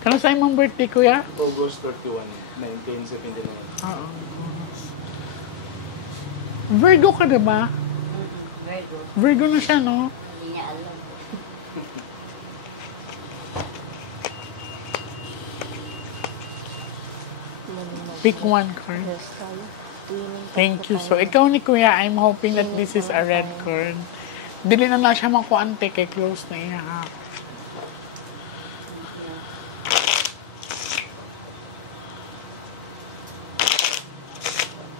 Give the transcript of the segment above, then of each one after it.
Kano sa imong birthday, kuya? August 31, 1979. Oo. Virgo ka diba? Virgo. Virgo na siya, no? Hindi niya alam. Pick one card. Thank you. So, ikaw ni kuya, I'm hoping that this is a red card. Dili na na siya makuante kay close na iya, ha?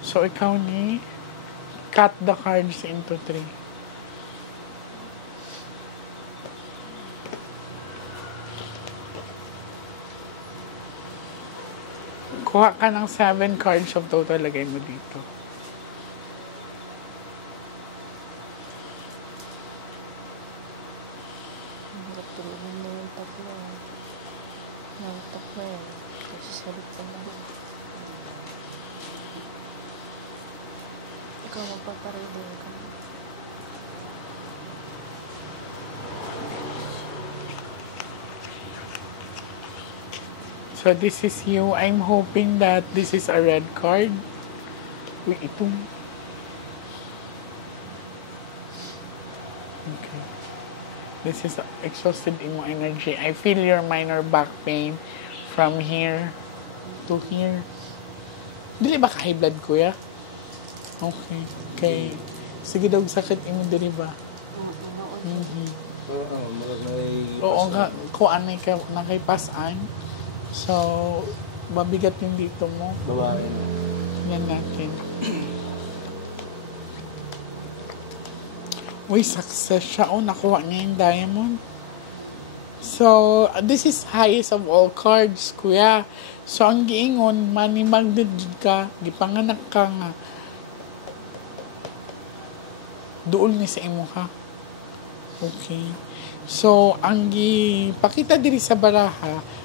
So, ikaw ni cut the cards into 3. Kuha ka ng 7 cards of total, lagay mo dito. Tulungan mo yung tatlo. Nantok na yan. Nagsasalit ka na. Ikaw magpapareading ka. So, this is you. I'm hoping that this is a red card. Uy, ito. Okay. This is exhausted imo energy. I feel your minor back pain from here to here. Dili ba ka high blood, kuya? Okay. Okay. Sige daw, sakit imo dili ba? Oo nga, kuan na ka, nakaipasan. So, mabigat yung dito mo. Babae. Yan natin. Uy, success siya. Oh, nakuha niya yung diamond. So, this is highest of all cards, kuya. So, ang giingon, money magnet jud ka, gipanganak ka nga. Duol ni sa imo ka. Okay. So, ang gipakita diri sa baraha,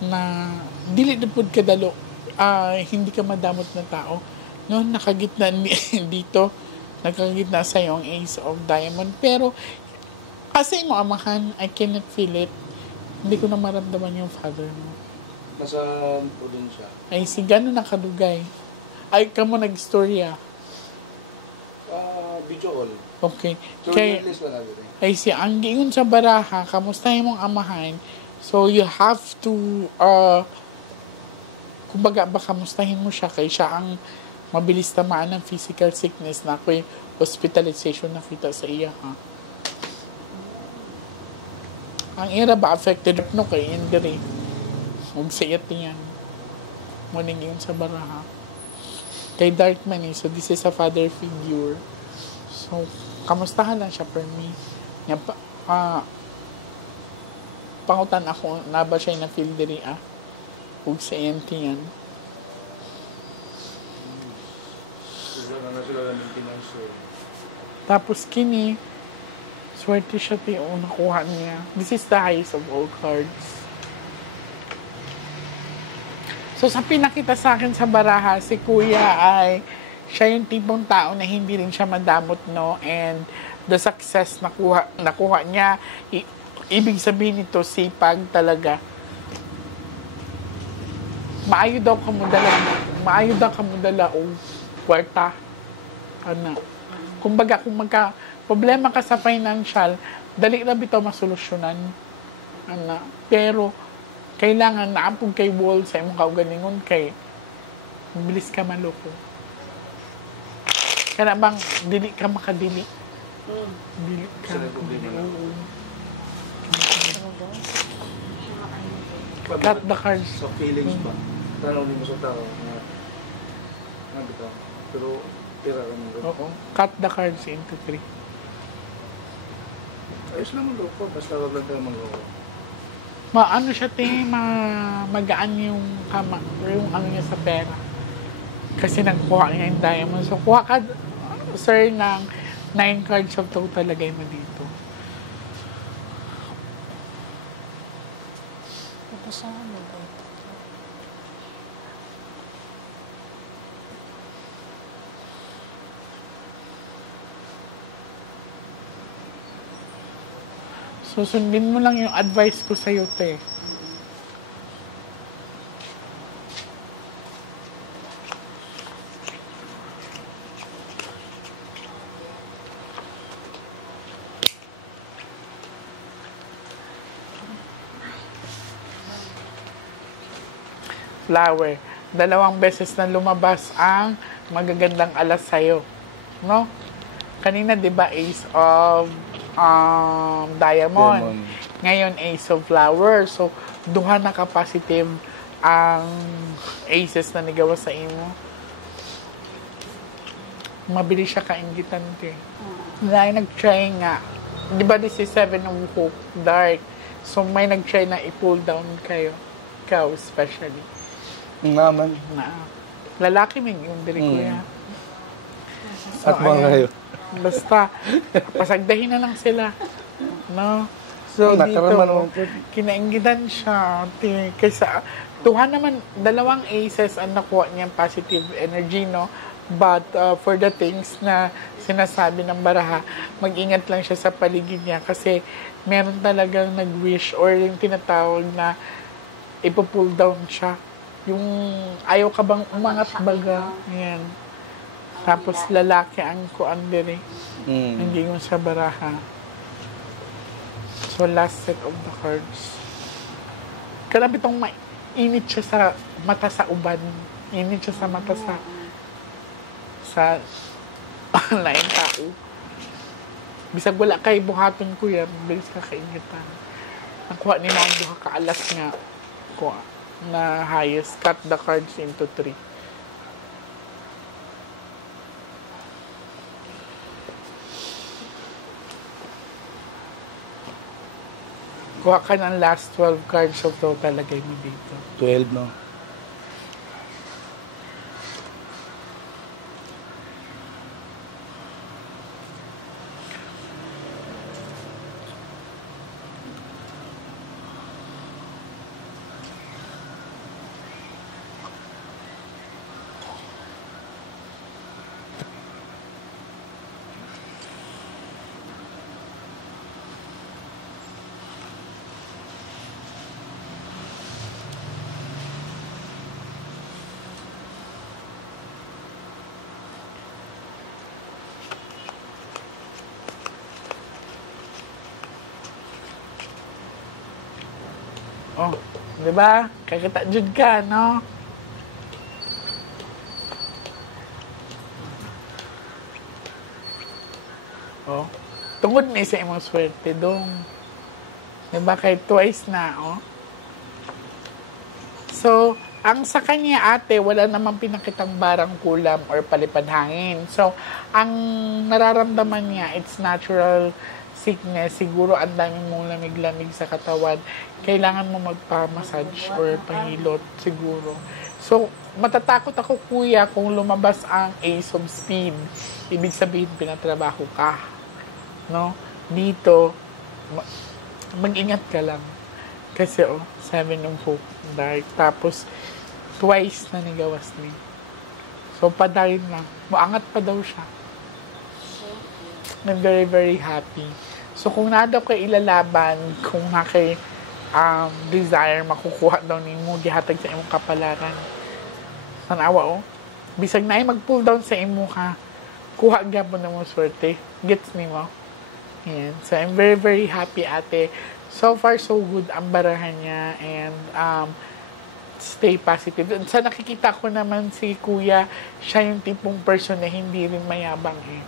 na dili na pud kadalo, hindi ka madamot na tao, no? Nakagitna dito, nakagitna sa yung Ace of Diamond, pero kasi mo amahan, I cannot feel it. Hindi ko na maramdaman yung father mo. Nasa po din siya. Ay, si gano'n nakadugay. Ay, kamo nag-storya. Video all. Okay. So, Kay, release na natin. ay, si ang giingon sa baraha, kamusta yung mong amahan? So, you have to, kumbaga ba, kamustahin mo siya kay siya ang mabilis tamaan ng physical sickness na ako'y hospitalization nakita sa iya, ha? Ang era ba affected no kay injury? Huwag sa iyan. Muning yun sa baraha. Kay Dark Man eh, so this is a father figure. So, kamustahan lang siya per me. Yan pa, pangutan ako, na ba siya na feel diri, huwag sa ENT yan. Sila ng maintenance. Tapos kini, swerte siya yung nakuha niya. This is the highest of all cards. So sa pinakita sa akin sa baraha, si kuya ay siya yung tipong tao na hindi rin siya madamot, no? And the success nakuha niya, ibig sabihin nito, sipag talaga. Maayo daw ka mo dala o kwarta. Ano? Kumbaga, kung magka problema ka sa financial, dali na bitaw masolusyonan. Ano? Pero, kailangan naapog kay wall sa imong kaugalingon kay bilis ka maloko. Kaya bang, dili ka makadili. Dili ka makadili. Cut the cards. Sa feelings ba? Tanong mo sa tao na bitaw. Pero tira ka ng Oo. Cut the cards into 3. ayos lang ang loko. Basta wag lang tayo mag-loko. Maano siya magaan yung kama, yung ano niya sa pera. Kasi nagkuha niya yung diamond. So, kuha ka, sir, ng 9 cards of total, lagay mo dito. Napasahan mo ba? Susundin mo lang yung advice ko sa'yo, te. flower. 2 beses na lumabas ang magagandang alas sa'yo. No? Kanina, di ba, Ace of Diamond. Ngayon, Ace of Flower. So, duha na ka-positive ang aces na nigawa sa imo. Mabilis siya kaingitan ko. Dahil nag-try nga. Di ba, this is 7 of Hope, dark. So, may nag-try na i-pull down kayo. Ikaw, especially. Naman. Lalaki may yung diri kuya. So, At mga kayo. Basta, pasagdahin na lang sila. No? So, Nakarama dito, naman po. kinaingitan siya. Kaysa, tuhan naman, 2 aces ang nakuha niyang positive energy, no? But, for the things na sinasabi ng baraha, mag-ingat lang siya sa paligid niya kasi meron talagang nag-wish or yung tinatawag na ipo-pull down siya. Yung ayaw ka bang umangat baga. Yan. Tapos lalaki ang kuan diri. Hindi yung sa baraha. So last set of the cards. Grabe itong mainit siya sa mata sa uban. Init siya sa mata sa lain tao. Bisag wala kay buhaton ko yan. Bilis ka kaingitan. Nakuha ni mga duha kaalas nga. Kuha na highest, cut the cards into 3. Kuha ka ng last 12 cards of total lagay mo dito. 12, no? Oh, di ba? Kakita jud ka, no? Oh, tungod na sa imong swerte dong. Di ba? Kahit twice na, oh. So, ang sa kanya ate, wala namang pinakitang barang kulam or palipad hangin. So, ang nararamdaman niya, it's natural sickness. Siguro ang dami mong lamig-lamig sa katawan. Kailangan mo magpa-massage or pahilot siguro. So, matatakot ako kuya kung lumabas ang Ace of Speed. Ibig sabihin, pinatrabaho ka. No? Dito, mag-ingat ka lang. Kasi, 7 of Hope, dark. Tapos, twice na nigawas ni. So, padayon lang. Maangat pa daw siya. I'm very, very happy. So, kung nadaw kay ilalaban, kung na kay desire, makukuha daw ni mo, gihatag sa imong kapalaran. Tanawa, bisag na ay mag-pull down sa imo ka, kuha gyapon na mo swerte. Gets ni mo? Yan. So, I'm very, very happy, ate. So far, so good ang barahan niya and stay positive. Sa nakikita ko naman si kuya, siya yung tipong person na hindi rin mayabang eh.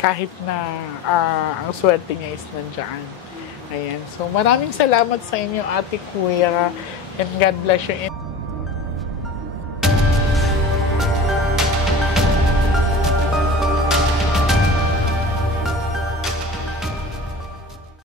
Kahit na ang swerte niya is nandiyan. Ayan. So, maraming salamat sa inyo, ate, kuya, and God bless you.